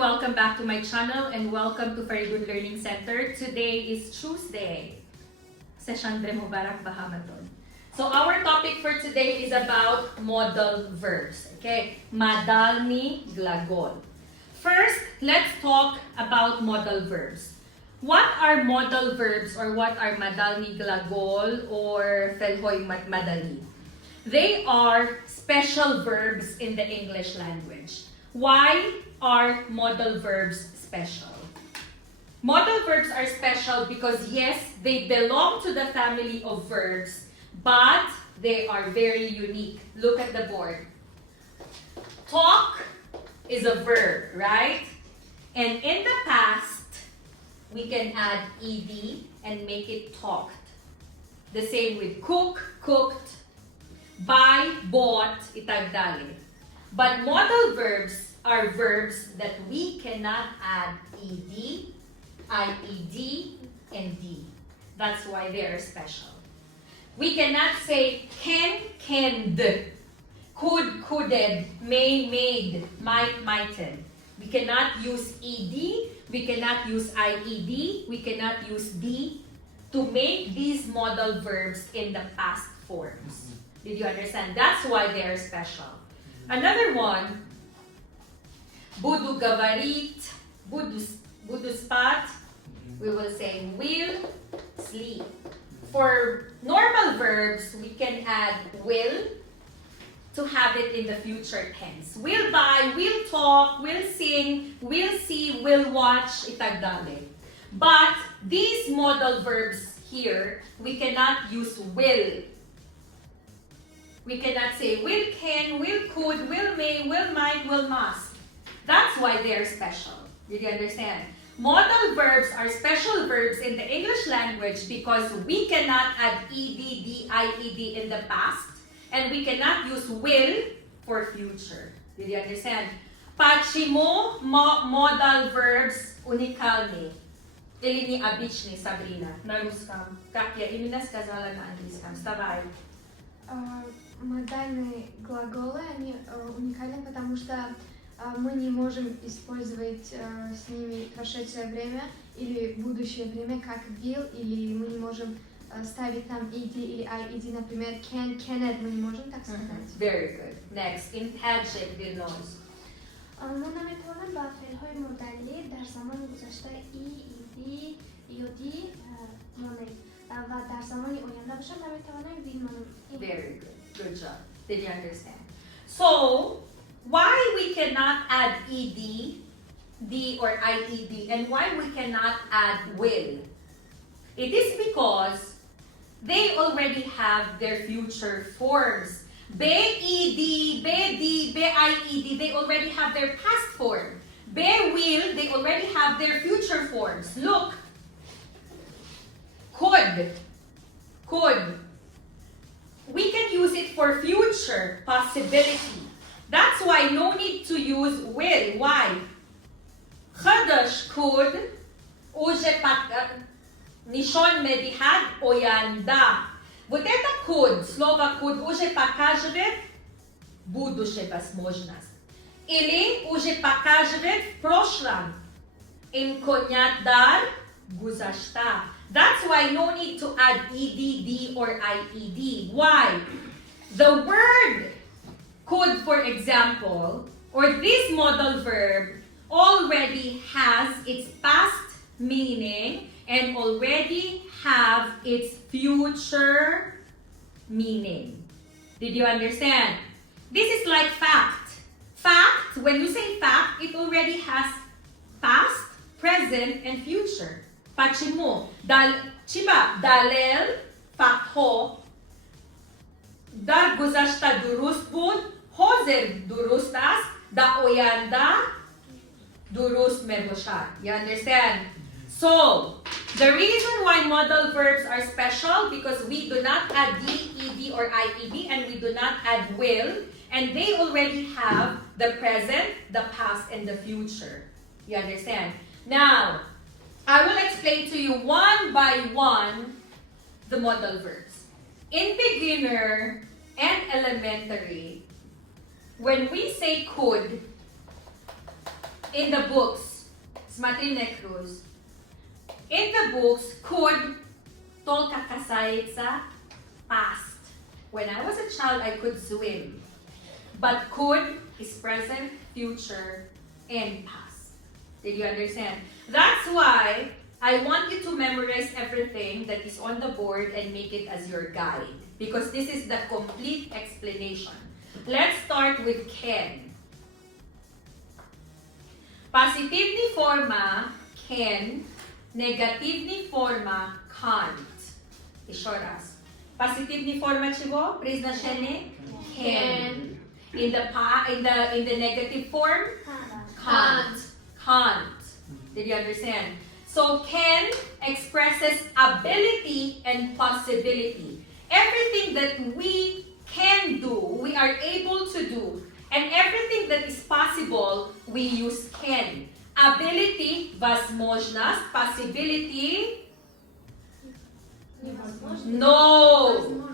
welcome back to my channel and welcome to Very Good Learning Center. Today is Tuesday. Seshandre Mubarak Bahamaton. So our topic for today is about modal verbs. Okay, Modalní glagol. First, let's talk about modal verbs. What are modal verbs or what are Modalní glagol or Feълҳои mодалí? They are special verbs in the English language. Why are modal verbs special? Modal verbs are special because yes, they belong to the family of verbs, but they are very unique. Look at the board. Talk is a verb, right? And in the past, we can add ed and make it talked. The same with cook, cooked, buy, bought, itagdali. But modal verbs are verbs that we cannot add ed, ied, and d. That's why they are special. We cannot say can, canned, could, coulded, may, made, might, mightn't. We cannot use ed, we cannot use ied, we cannot use d to make these modal verbs in the past forms. Did you understand? That's why they are special. Another one, budu gavarit, budu spat, we will say will, sleep. For normal verbs, we can add will to have it in the future tense. Will buy, will talk, will sing, will see, will watch, itagdali. But these modal verbs here, we cannot use will. We cannot say will can, will could, will may, will might, will must. That's why they're special. Did you understand? Modal verbs are special verbs in the English language because we cannot add ed, d, ied in the past, and we cannot use will for future. Did you understand? Pachimo modal verbs unikalni. Ili ni обычный, Sabrina. На русском. Как я именно сказала на английском? Вставай. Модальные глаголы, они уникальны, потому что мы не можем использовать с ними прошедшее время или будущее время, как will, или мы не можем ставить там ed или ied, например, can, cannot, мы не можем так сказать. Very good. Next, in adjective noise. ما نمیتوانم با فعل‌های مدلی در زمان گذشته ed یودی مانند و در زمان آینده باشم نمیتوانم ویل مانند. Very good. Good job. Did you understand? So, why we cannot add ed, d or ied, and why we cannot add will? It is because they already have their future forms. Be ed, be d, be ied, they already have their past form. Be will, they already have their future forms. Look. Could. We can use it for future possibility. That's why no need to use will. Why? Khadash could, уже нишон медихад оянда. Вот это could, слово could уже показывает будущее возможность. Или уже показывает в прошлом. Им конят дар гузашта. That's why no need to add ed, d, or ied. Why? The word could, for example, or this modal verb already has its past meaning and already have its future meaning. Did you understand? This is like fact. Fact, when you say fact, it already has past, present, and future. Почему? Чиба далел фактҳо дар гузашта дуруст буд, ҳозир дуруст аст, дар оянда дуруст мебошад. You understand? So, the reason why modal verbs are special because we do not add d, ed, or ied, and we do not add will, and they already have the present, the past, and the future. You understand? Now, I will explain to you one by one the modal verbs. In beginner and elementary, when we say could, in the books, смотри на Cruz. In the books, could только касается past. When I was a child, I could swim. But could is present, future, and past. Did you understand? That's why I want you to memorize everything that is on the board and make it as your guide. Because this is the complete explanation. Let's start with can. Позитивní forma can, негативní forma can't. Еще раз. Позитивní forma чего? Произношение? Can. In the negative form? Can't. Can't. Did you understand? So can expresses ability and possibility. Everything that we can do, we are able to do. And everything that is possible, we use can. Ability, возможность, possibility, no.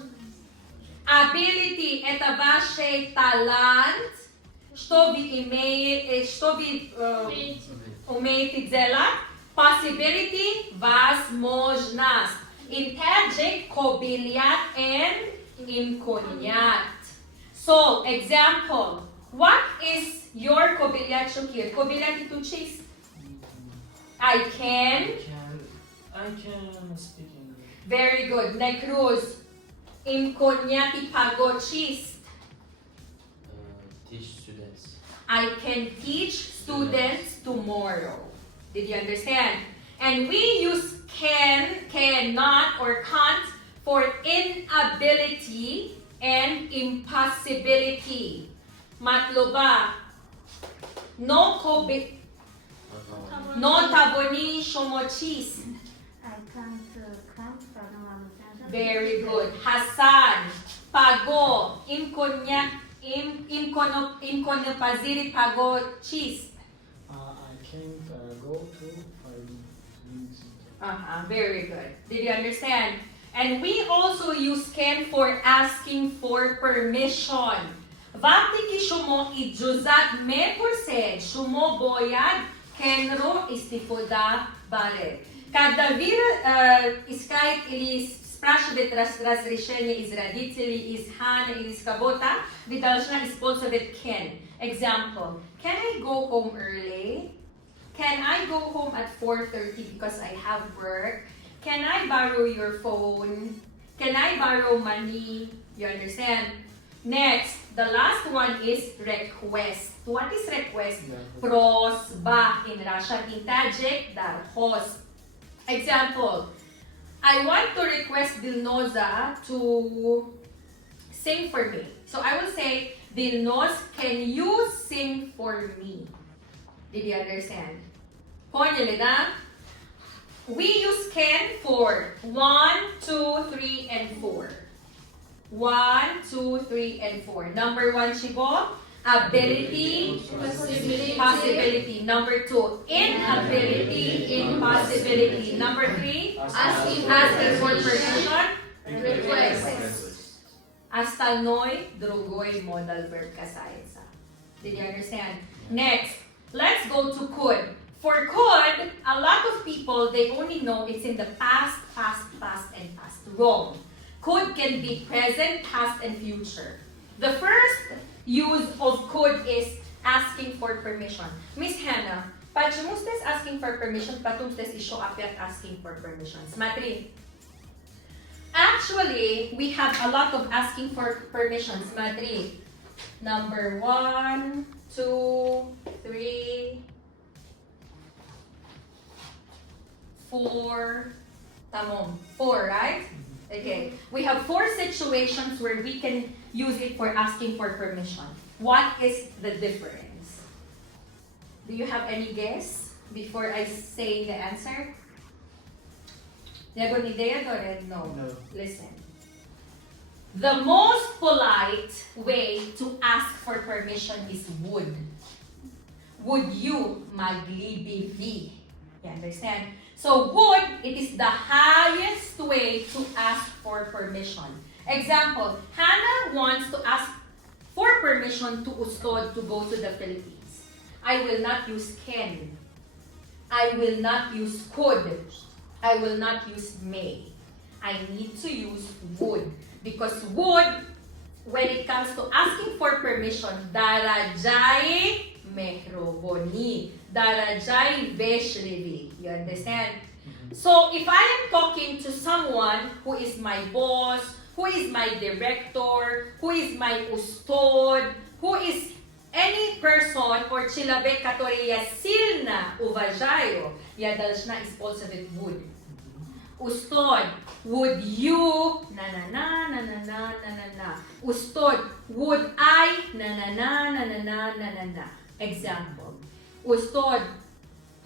Ability – это ваш талант, что вы умеете делать. Possibility – возможность. In Tajik, kobiliat and imkoniat. So, example. What is your kobiliat Shukir? Kobiliat itu chist. I can speak English. Very good. Necruz. Imkoniati pagotist. Teach students. I can teach students tomorrow. Did you understand? And we use can, cannot, or can't for inability and impossibility. Matloba. No taboni shomochis. I can't come from Very good. Hassan. Pago. Imkonopaziri pago chis. I can't go to Very good. Did you understand? And we also use can for asking for permission. Vaptiki shumo idjuzat me purse, shumo boyad, kenro istifoda bare. Когда вы искаете или спрашиваете разрешение из родителей, из хана или из кого-то, вы должны использовать can. Example, can I go home early? Can I go home at 4:30 because I have work? Can I borrow your phone? Can I borrow money? You understand? Next, the last one is request. What is request? Prosba in Russian. In Tajik, darhos. Example, I want to request Dilnoza to sing for me. So I will say, Dilnoz, can you sing for me? Did you understand? Poняли, да? We use can for 1, 2, 3, and 4. 1, 2, 3, and 4. Number 1, Shibo, ability, possibility. Number 2, inability, impossibility. Number 3, asking for permission, request. Остальной, другой modal verb касается. Did you understand? Next, let's go to could. For could, a lot of people, they only know it's in the past, and past. Wrong. Could can be present, past, and future. The first use of could is asking for permission. Miss Hannah, почему здесь asking for permission, потом здесь еще опять asking for permission? Смотри. Actually, we have a lot of asking for permission. Смотри. Number 1, 2, 3, 4, tamom. 4, right? Okay. We have 4 situations where we can use it for asking for permission. What is the difference? Do you have any guess before I say the answer? Do you have an idea, Doren? No. Listen. The most polite way to ask for permission is would. Would you maglibivi? You understand? So would, it is the highest way to ask for permission. Example, Hannah wants to ask for permission to Ustod to go to the Philippines. I will not use can. I will not use could. I will not use may. I need to use would. Because would, when it comes to asking for permission, darajai mehroboni, darajai veshrivi. You understand? So if I am talking to someone who is my boss, who is my director, who is my ustod, who is any person or человек, который я сильно уважаю, я должна использовать would. Устод, would you, на-на-на. Устод, would I, на-на-на. Example. Устод,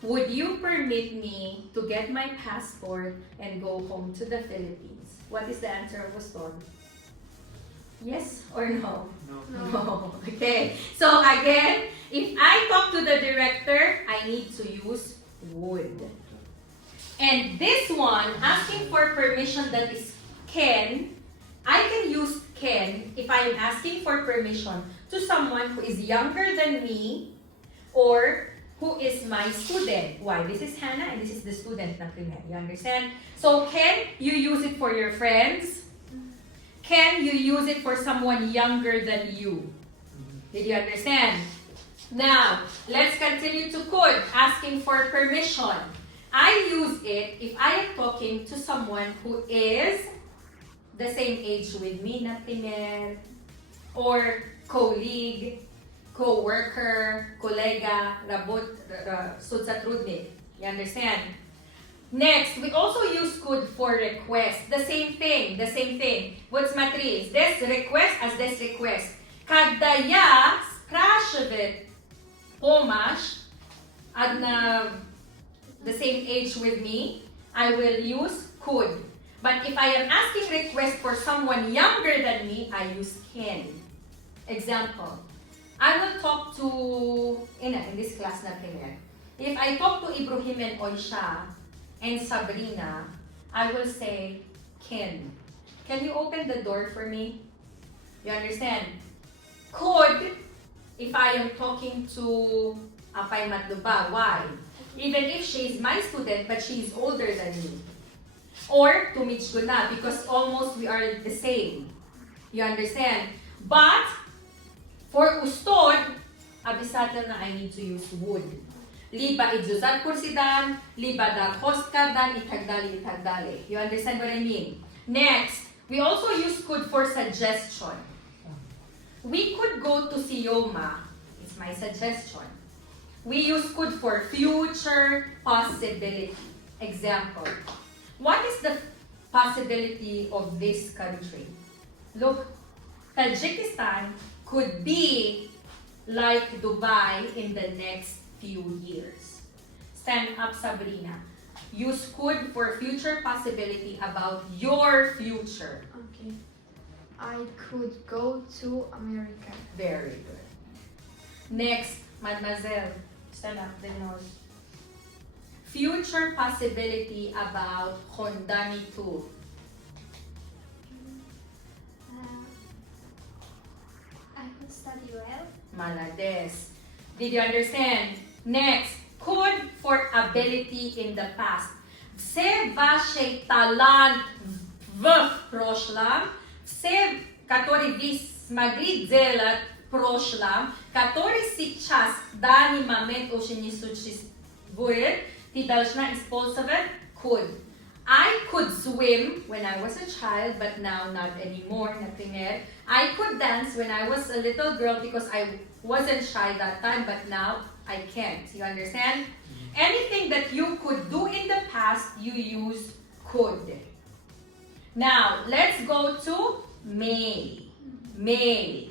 would you permit me to get my passport and go home to the Philippines? What is the answer of Ustod? Yes or no? No. Okay. So again, if I talk to the director, I need to use would. And this one, asking for permission, that is can, I can use can if I am asking for permission to someone who is younger than me or who is my student. Why? This is Hannah and this is the student na primer. You understand? So can, you use it for your friends. Can, you use it for someone younger than you. Did you understand? Now, let's continue to could, asking for permission. I use it if I am talking to someone who is the same age with me, na primer, or colleague, co-worker, kolega, rabot, sudsatrudnik. You understand? Next, we also use could for request. The same thing. What's matriz? This request as this request. Когда я спрашивает помощь, одна the same age with me, I will use could. But if I am asking request for someone younger than me, I use can. Example. I will talk to, in this class na primer. If I talk to Ibrahim and Oisha and Sabrina, I will say, can you open the door for me? You understand? Could, if I am talking to Apay Matluba. Why? Even if she is my student, but she is older than me. Or to Mitch Guna, because almost we are the same. You understand? But, for ustod, abisado na I need to use would. Liba idzuzat kursidan, liba da hostkardan, itagdali. You understand what I mean? Next, we also use could for suggestion. We could go to Sioma. It's my suggestion. We use could for future possibility. Example. What is the possibility of this country? Look, Tajikistan could be like Dubai in the next few years. Stand up, Sabrina. Use could for future possibility about your future. Okay. I could go to America. Very good. Next, Mademoiselle. Stand up, the nose. Future possibility about Hondani 2. I could study well. Malades. Did you understand? Next, could for ability in the past. Все ваши талант в прошлом, все, которые вы смогли делать в прошлом, которые сейчас, в данный момент уже не существует, ты должна использовать could. I could swim when I was a child, but now not anymore. Например, I could dance when I was a little girl because I wasn't shy that time, but now I can't. You understand? Anything that you could do in the past, you use could. Now, let's go to may. May,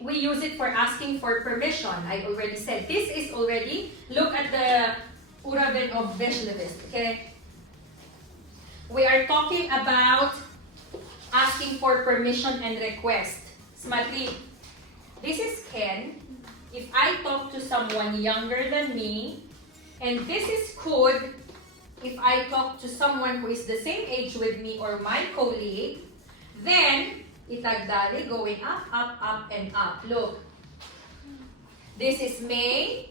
we use it for asking for permission. I already said this is already, look at the Uraben of Veshlevis, okay? We are talking about asking for permission and request. Smatri, this is can. If I talk to someone younger than me, and this is could, if I talk to someone who is the same age with me or my colleague, then itagdali going up, and up. Look. This is may,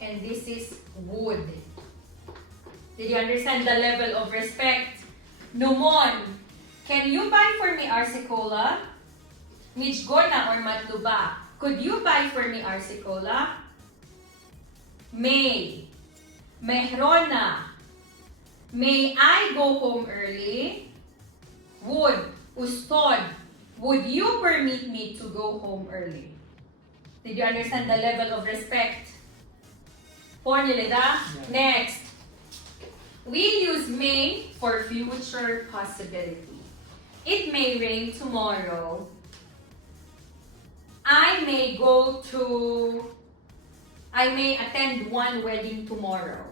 and this is would. Did you understand the level of respect? Numon, can you buy for me arsicola? Mijgona or matluba, could you buy for me arsicola? May, mehrona, may I go home early? Would, ustod, would you permit me to go home early? Did you understand the level of respect? Formula da? Next. We use may for future possibility. It may rain tomorrow. I may attend one wedding tomorrow.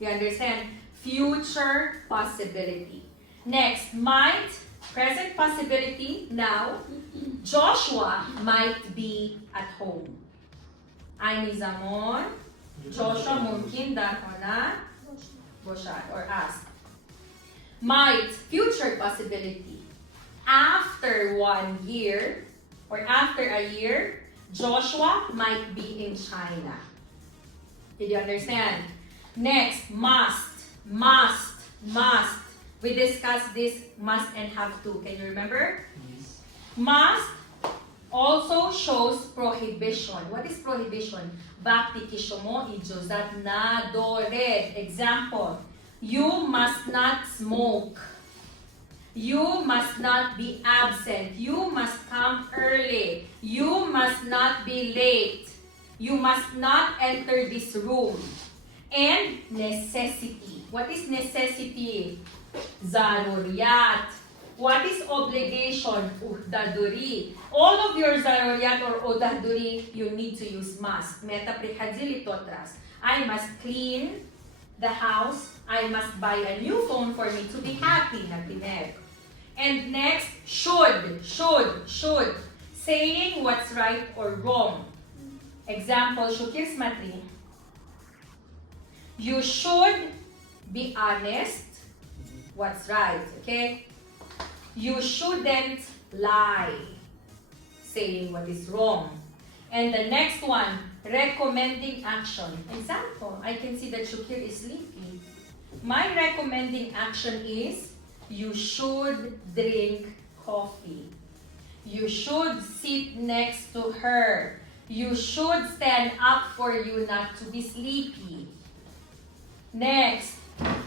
You understand? Future possibility. Next, might, present possibility, now. Joshua might be at home. Aynı zaman Joshua mungkin dapat na boshad or ask. Might, future possibility. After 1 year or after a year, Joshua might be in China. Did you understand? Next, must. We discussed this must and have to. Can you remember? Yes. Must also shows prohibition. What is prohibition? Baktikishomo ijozat na dored. Example, you must not smoke. You must not be absent. You must come early. You must not be late. You must not enter this room. And necessity. What is necessity? Zaruriyat. What is obligation? Uhdaduri. All of your zaruriyat or uhdaduri, you need to use must. Meta prihadzili totras. I must clean the house. I must buy a new phone for me to be happy. Nagpineg. And next, should. Saying what's right or wrong. Example, Shukir's matri. You should be honest. What's right, okay? You shouldn't lie. Saying what is wrong. And the next one, recommending action. Example, I can see that Shukir is sleepy. My recommending action is, you should drink coffee. You should sit next to her. You should stand up for you not to be sleepy. Next,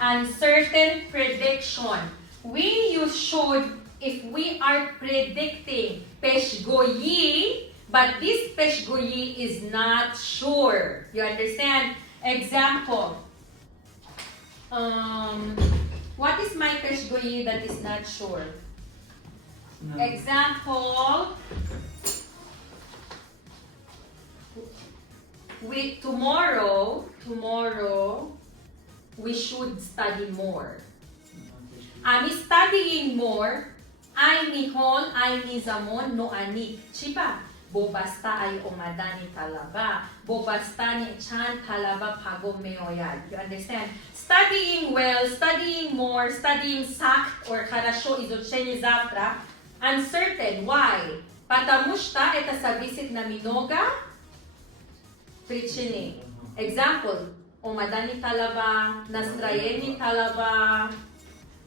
uncertain prediction. We use should if we are predicting peshgoyi, but this peshgoyi is not sure. You understand? Example. What is my peshgoyi that is not sure? No. Example. Tomorrow, we should study more. Ani studying more, ay nihon, ay ni zamon, no ani. Chiba, bobasta ay omadani talaba. Bobasta ni chan talaba pago meoyad. You understand? Studying well, studying more, studying sakt or harasho izocheni zavtra. Uncertain. Why? Patamushta eta sa visit na minoga причини. Example, omadani talaba, nastrayeni talaba.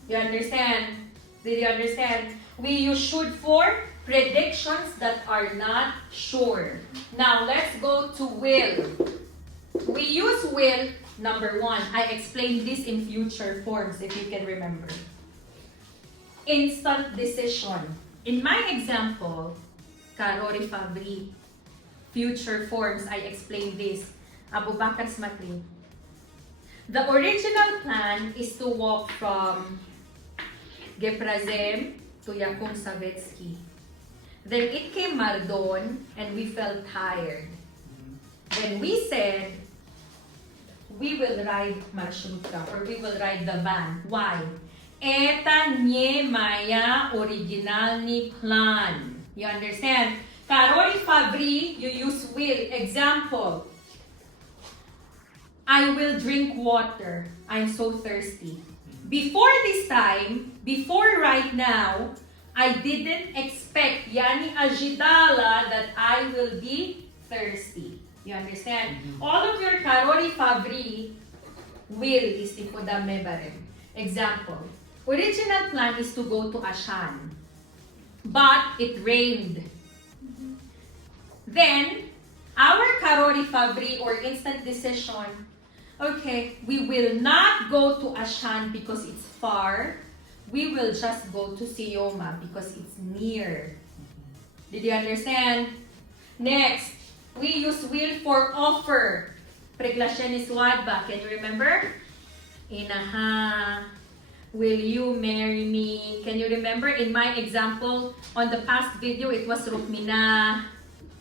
You understand? Did you understand? We use should for predictions that are not sure. Now, let's go to will. We use will, number 1. I explained this in future forms, if you can remember. Instant decision. In my example, Karori Fabri, future forms, I explained this. Abu Bakr Smatri. The original plan is to walk from Geprazem to Yakum Savetsky. Then it came Mardon and we felt tired. Then we said, we will ride marshrutka or we will ride the van. Why? Eta nie maya originalny plan. You understand? Karori Fabri, you use will. Example, I will drink water. I'm so thirsty. Before this time, before right now, I didn't expect, yani ajidala, that I will be thirsty. You understand? All of your karori fabri will istifodame barem. Example, original plan is to go to Ashan, but it rained. Then, our karori fabri or instant decision, okay, we will not go to Ashan because it's far. We will just go to Sioma because it's near. Did you understand? Next, we use will for offer. Preglasyenis wadba. Can you remember? Inaha. Will you marry me? Can you remember in my example on the past video it was Rukmina.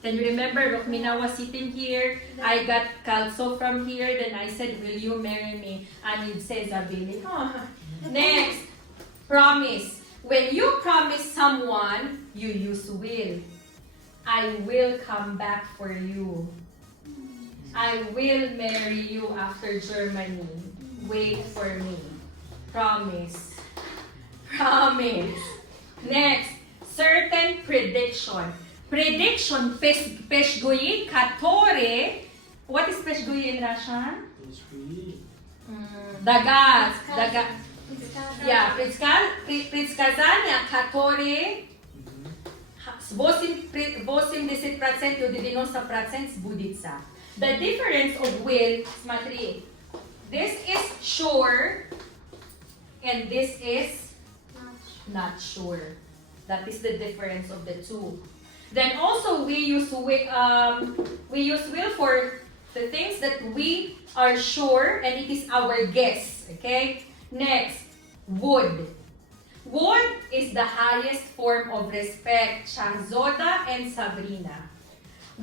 Can you remember Rukmina was sitting here? I got Kalso from here. Then I said, will you marry me? And it says Abili. Next, promise. When you promise someone, you use will. I will come back for you. I will marry you after Germany. Wait for me. Promise. Promise. Next, certain prediction. Prediction, peshgui, katore. What is peshgui in Russian? Dagat. Yeah, предсказания, которые 80% или 90% сбудется. The difference of will, смотри, this is sure and this is not sure. That is the difference of the two. Then also we use will for the things that we are sure and it is our guess. Okay? Next, would. Would is the highest form of respect. Shahzoda and Sabrina.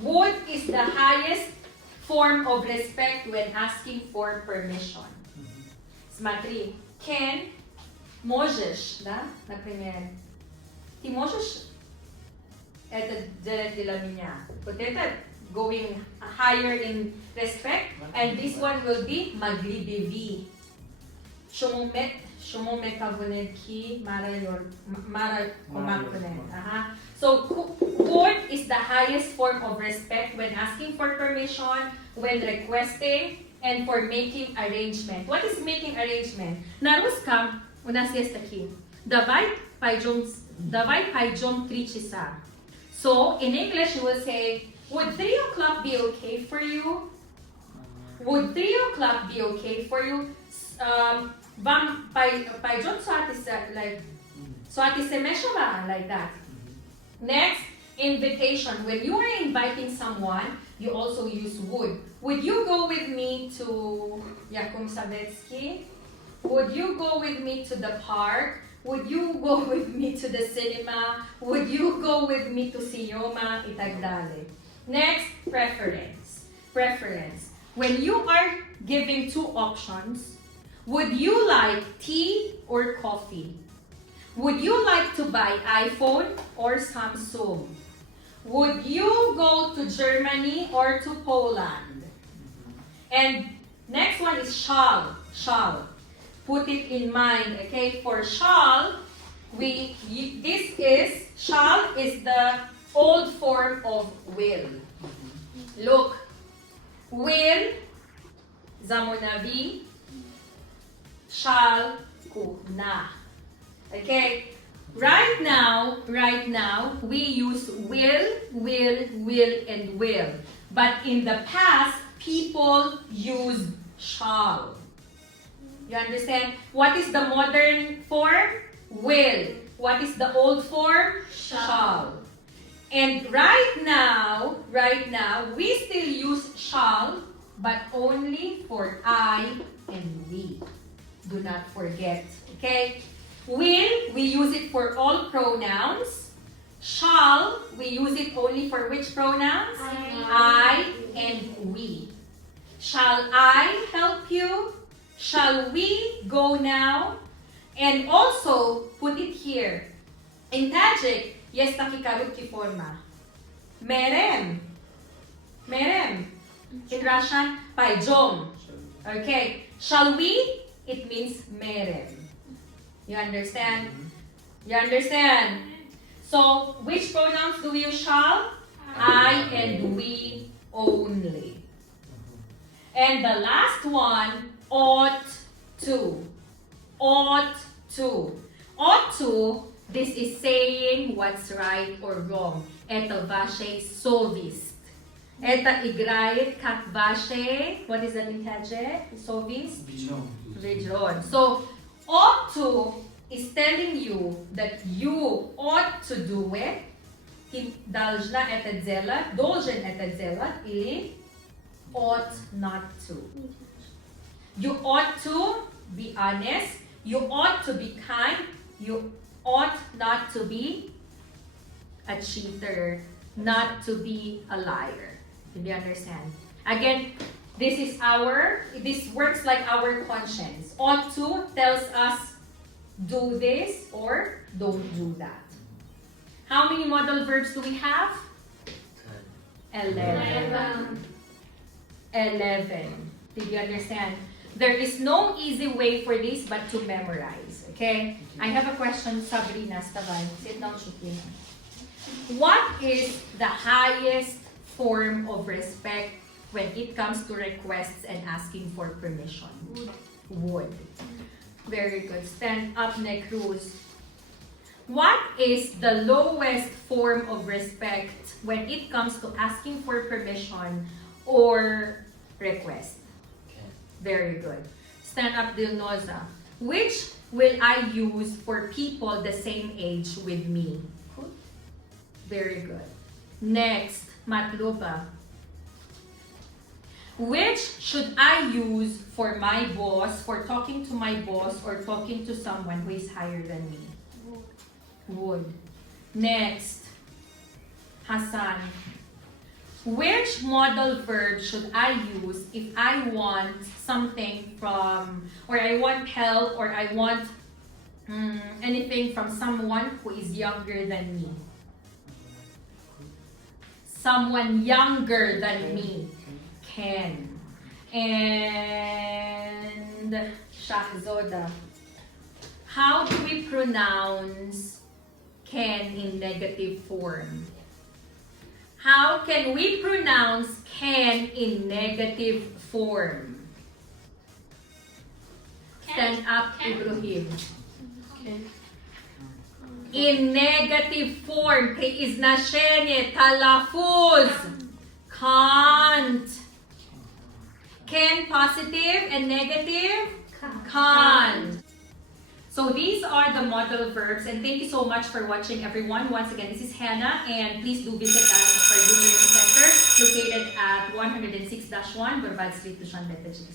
Would is the highest form of respect when asking for permission. Смотри, can, можешь, да, например, ты можешь это делать для меня. Вот это going higher in respect, and this one will be magli bevi. Shumo metavunedki mara komakunen. So would is the highest form of respect when asking for permission, when requesting, and for making arrangement. What is making arrangement? На русском у нас есть такие. Давай пойдем 3 часа. So in English you will say, would 3 o'clock be okay for you? Would 3 o'clock be okay for you? Вам пойдем like that. Next, invitation. When you are inviting someone, you also use would. Would you go with me to Yakum Savetsky? Would you go with me to the park? Would you go with me to the cinema? Would you go with me to Sioma? Itagdale. Next, preference. Preference. When you are giving 2 options, would you like tea or coffee? Would you like to buy iPhone or Samsung? Would you go to Germany or to Poland? And next one is shall. Shall. Put it in mind, okay? For shall, shall is the old form of will. Look, will, zamonavi, shall, na. Okay? Right now, we use will, and will. But in the past, people used shall. You understand? What is the modern form? Will. What is the old form? Shall. And right now, we still use shall, but only for I and we. Do not forget. Okay? Will, we use it for all pronouns. Shall, we use it only for which pronouns? I and we. Shall I help you? Shall we go now? And also, put it here. In Tajik, есть таки короткие forma. Merem. Merem. In Russian, payjom. Okay. Shall we? It means merem. You understand? You understand? So, which pronouns do we use shall? I and we only. And the last one, ought to. Ought to. Ought to, this is saying what's right or wrong. Это ваше совесть. Это играет как ваше, what is that in Tajik? Совесть? Religion. So, ought to is telling you that you ought to do it. Должна это делать, должен это делать, или ought not to. You ought to be honest. You ought to be kind. You ought not to be a cheater, not to be a liar. Did you understand? Again, this works like our conscience. Ought to tells us do this or don't do that. How many modal verbs do we have? 11. 11. Did you understand? There is no easy way for this but to memorize. Okay? I have a question, Sabrina Stavay. Sit down, Shuklina. What is the highest form of respect when it comes to requests and asking for permission? Would. Very good. Stand up, Necruz. What is the lowest form of respect when it comes to asking for permission or request? Very good. Stand up, Dilnoza. Which will I use for people the same age with me? Very good. Next, Matluba. Which should I use for my boss, for talking to my boss or talking to someone who is higher than me? Would. Next, Hassan. Which modal verb should I use if I want something from, or I want help, or I want anything from someone who is younger than me? Someone younger than me. Can. And Shahzoda. How do we pronounce can in negative form? How can we pronounce can in negative form? Stand up, Ibrahim. In negative form, произношение, talafuz, can't. Can positive and negative? Can't. So these are the modal verbs, and thank you so much for watching, everyone. Once again, this is Hannah, and please do visit us at Faridun Learning Center, located at 106-1 Burbad Street, Tajikistan.